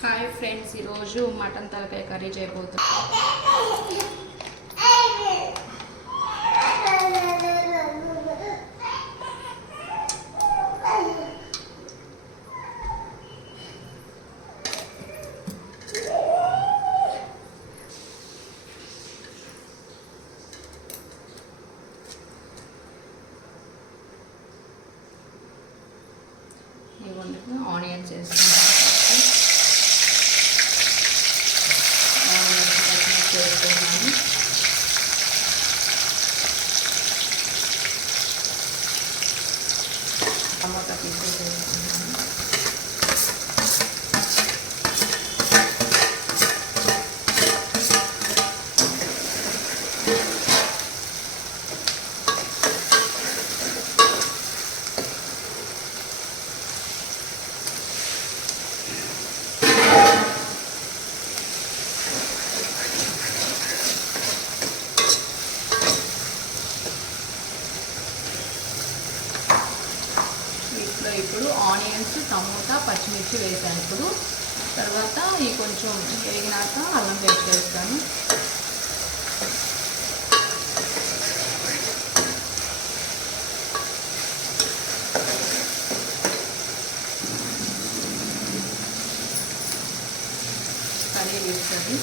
Hi friends ఈరోజు mutton తలకాయ curry చేయబోతున్నాం ఇవ్వండి ఆనియన్స్ వేసుకుంటాం ఆనియన్స్ పచ్చిమిర్చి వేసుకున్నాను టమాటా పీసెస్ వేసుకున్నాను వీటిలో ఇప్పుడు ఆనియన్స్ టమోటా పచ్చిమిర్చి వేసాను ఇప్పుడు. తర్వాత ఈ కొంచెం వేగినాక అల్లం పేస్ట్ వేస్తాను. కర్రీ వేస్తుంది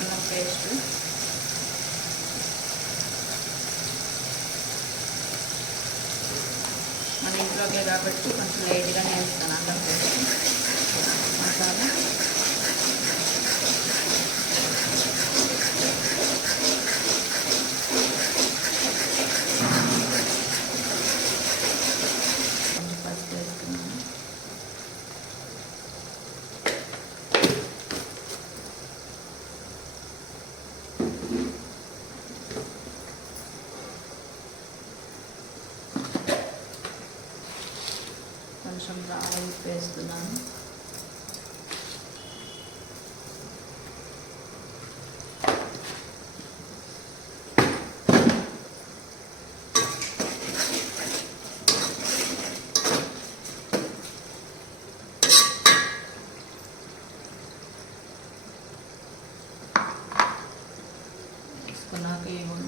అల్లం పేస్ట్ మన ఇంట్లోకే కాబట్టి కొంచెం లైట్గానే వేస్తాను అల్లం paste masala ko na kayo.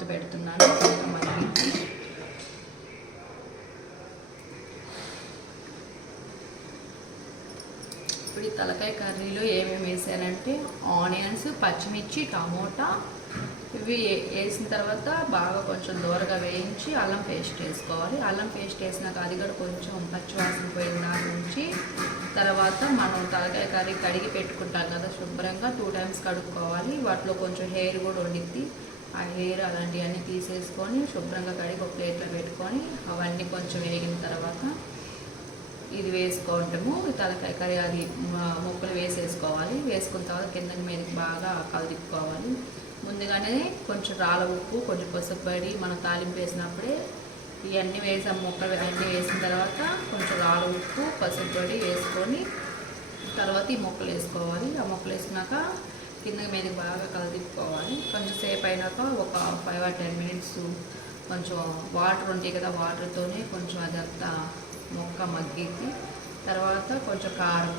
మూత పెడుతున్నాను. ఇప్పుడు ఈ తలకాయ కర్రీలో ఏమేమి వేసానంటే ఆనియన్స్ పచ్చిమిర్చి టమోటా. ఇవి వేసిన తర్వాత బాగా కొంచెం దూరగా వేయించి అల్లం పేస్ట్ వేసుకోవాలి. అల్లం పేస్ట్ వేసినాక అది కూడా కొంచెం పచ్చివాసన పోయిన దాని నుంచి తర్వాత మనం తలకాయ కర్రీ కడిగి పెట్టుకుంటాం కదా శుభ్రంగా. టూ టైమ్స్ కడుక్కోవాలి. వాటిలో కొంచెం హెయిర్ కూడా వండిద్ది. ఆ హెయిర్ అలాంటివన్నీ తీసేసుకొని శుభ్రంగా కడిగి ఒక ప్లేట్లో పెట్టుకొని అవన్నీ కొంచెం వేగిన తర్వాత ఇది వేసుకుంటాము తలకాయ కర్రీ అది ముక్కలు వేసేసుకోవాలి. వేసుకున్న తర్వాత కింద మీదకి బాగా కలుపుకోవాలి ముందుగానే కొంచెం రాళ్ళ ఉప్పు కొంచెం పసుపు పడి మనం తాలింపు వేసినప్పుడే ఇవన్నీ వేసాం. ముక్కలు అన్నీ వేసిన తర్వాత కొంచెం రాళ్ళ ఉప్పు పసుపు పొడి వేసుకొని తర్వాత ఈ మొక్కలు వేసుకోవాలి. ఆ మొక్కలు వేసినాక కింద మీద బాగా కలదిప్పుకోవాలి కొంచెం సేపు అయినాక ఒక ఫైవ్ ఆర్ టెన్ మినిట్స్ కొంచెం వాటర్ ఉంటాయి కదా వాటర్తోనే కొంచెం అదంతా మొక్క మగ్గిద్ది. తర్వాత కొంచెం కారం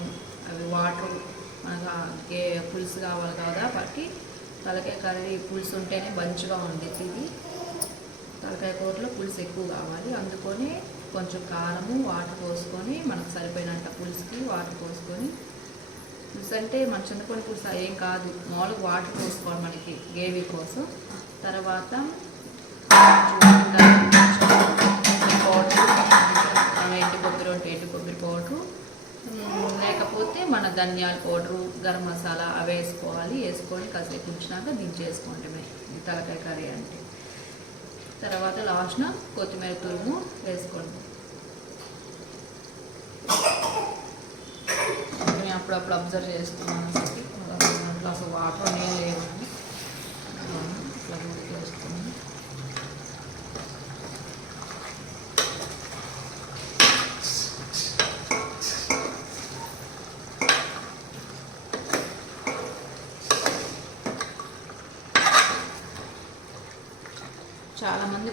అవి వాటర్ మనకు పులుసు కావాలి కదా వాటి తలకాయ కర్రీ పులుసు ఉంటేనే మంచిగా ఉండేది ఇది తలకాయ కూరలో పులుసు ఎక్కువ కావాలి. అందుకొని కొంచెం కారము వాటర్ పోసుకొని మనకు సరిపోయినంత పులుసుకి వాటర్ పోసుకొని పులుసు అంటే మన చింతపండు పులుసు? ఏం కాదు. మామూలుగా వాటర్ పోసుకోవాలి మనకి గ్రేవీ కోసం. తర్వాత పౌడర్ ఎండు కొబ్బరి ఉంటే ఎండు కొబ్బరి పౌడరు. లేకపోతే మన ధనియాల పౌడరు గరం మసాలా అవి వేసుకోవాలి. వేసుకొని కాసేపు ఉంచినాక దించేసుకోండి మేము తలకాయ కర్రీ అంటే. తర్వాత లాస్ట్న కొత్తిమీర తురుము వేసుకోండి నేను అప్పుడప్పుడు అబ్జర్వ్ చేస్తున్నాను. అసలు దాంట్లో అసలు వాటర్ నేను లేదు. ఇట్లా చేస్తున్నాను.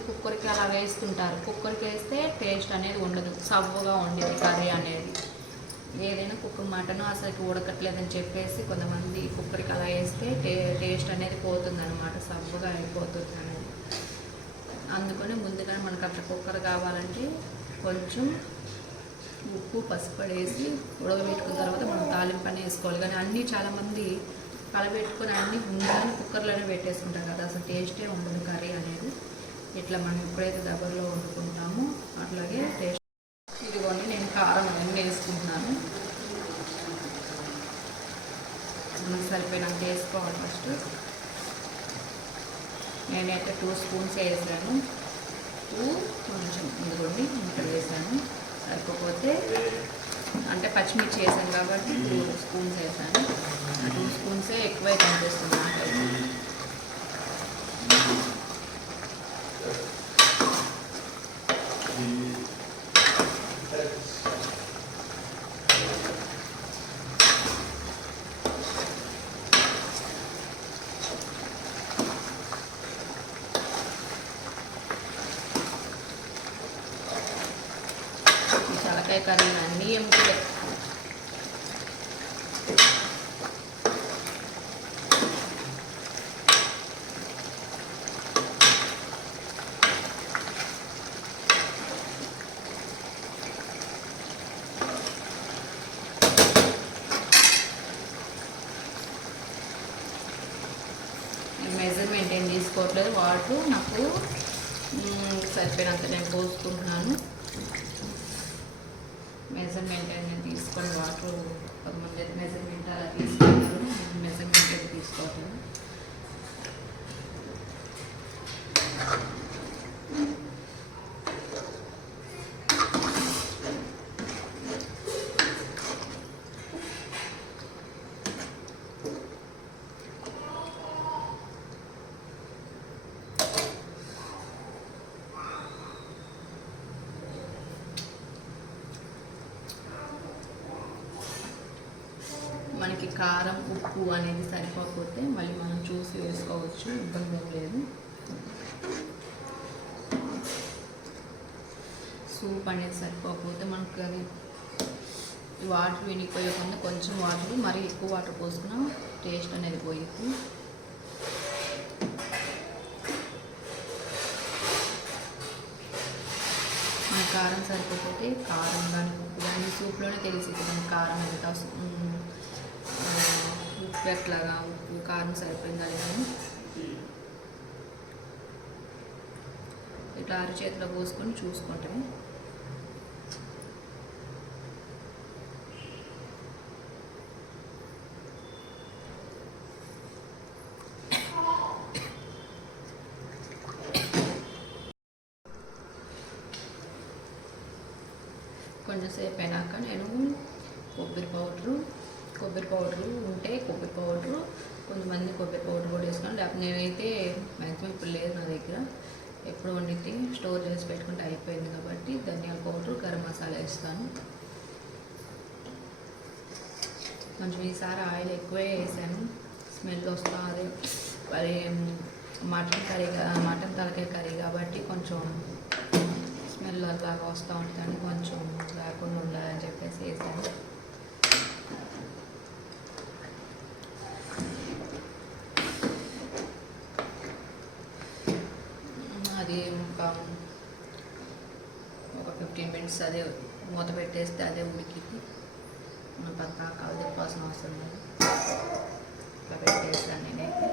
కుక్కర్కి అలా వేస్తుంటారు. కుక్కర్కి వేస్తే టేస్ట్ అనేది ఉండదు. సవ్వగా ఉండేది కర్రీ అనేది. ఏదైనా కుక్కర్ మటన్ అసలు ఉడకట్లేదని చెప్పేసి కొంతమంది కుక్కర్కి అలా వేస్తే టే టేస్ట్ అనేది పోతుంది అనమాట సబ్బుగా అయిపోతుంది అనేది. అందుకని ముందుగా మనకు అట్లా కుక్కర్ కావాలంటే కొంచెం ఉప్పు పసుపు వేసి ఉడకబెట్టుకున్న తర్వాత మనం తాలింపు అని వేసుకోవాలి. కానీ అన్నీ చాలామంది కలబెట్టుకొని అన్నీ ముందుగానే కుక్కర్లోనే పెట్టేసుకుంటారు కదా అసలు టేస్టే ఉండదు కర్రీ అనేది. ఇట్లా మనం ఎప్పుడైతే దగ్గరలో వండుకుంటామో అట్లాగే టేస్ట్ ఇదిగోండి నేను కారం అన్నీ వేసుకుంటున్నాను మనకు సరిపోయినంత వేసుకోవాలి ఫస్ట్ నేనైతే టూ స్పూన్స్ వేసాను. టూ కొంచెం ఇదిగోండి ఇక్కడ వేసాను. సరిపోతే అంటే పచ్చిమిర్చి వేసాను కాబట్టి టూ స్పూన్స్ వేసాను. ఆ టూ స్పూన్సే ఎక్కువ కనిపిస్తుంది నాకైతే ఈ తలకాయ అన్నీ ఎముకలే మెజర్మెంట్ ఏం తీసుకోవట్లేదు వాటర్ నాకు సరిపోయినంత నేను పోసుకుంటున్నాను. మెజర్మెంట్ అనేది తీసుకొని వాటర్ కొంతమంది అయితే మెజర్మెంట్ అలా తీసుకుంటారు మెజర్మెంట్ అయితే మనకి కారం ఉప్పు అనేది సరిపోకపోతే మళ్ళీ మనం చూసి వేసుకోవచ్చు ఇబ్బంది ఏం లేదు. సూప్ అనేది సరిపోకపోతే మనకు అది వాటర్ వినిపోయకుండా కొంచెం వాటర్ మరి ఎక్కువ వాటర్ పోసుకున్నా టేస్ట్ అనేది పోయింది కారం సరిపోతే కారం కానీ ఉప్పు కానీ సూప్లోనే తెలిసి మన కారం ఎంత వస్తు- ఉమ్, ఆ, ఉప్పు ఎట్లాగా ఉప్పు కారం సరిపోయిందా లేదని ఇట్లా అరచేతిలో పోసుకొని చూసుకుంటాను కొంచెం సేపు అయినాక నేను కొబ్బరి పౌడరు కొబ్బరి పౌడరు ఉంటే కొబ్బరి పౌడరు కొంతమంది కొబ్బరి పౌడర్ కూడా వేసుకున్నాను లేకపోతే నేనైతే మ్యాక్సిమం ఇప్పుడు లేదు నా దగ్గర. ఎప్పుడు వండితే స్టోర్ చేసి పెట్టుకుంటే అయిపోయింది కాబట్టి ధనియాల పౌడర్ గరం మసాలా వేస్తాను. కొంచెం ఈసారి ఆయిల్ ఎక్కువే వేసాను. స్మెల్ వస్తుంది మరి మటన్ కర్రీ మటన్ తలకాయ కర్రీ కాబట్టి కొంచెం స్మెల్ అలాగా వస్తూ ఉంటుంది కొంచెం లేకుండా ఉండాలని చెప్పేసి వేసాను. అది ఒక ఒక ఫిఫ్టీన్ మినిట్స్ అదే మూత పెట్టేస్తే అదే ఉడికి మన పక్క కాలు తిప్పాల్సిన అవసరం లేదు. పెట్టేస్తాను నేనైతే.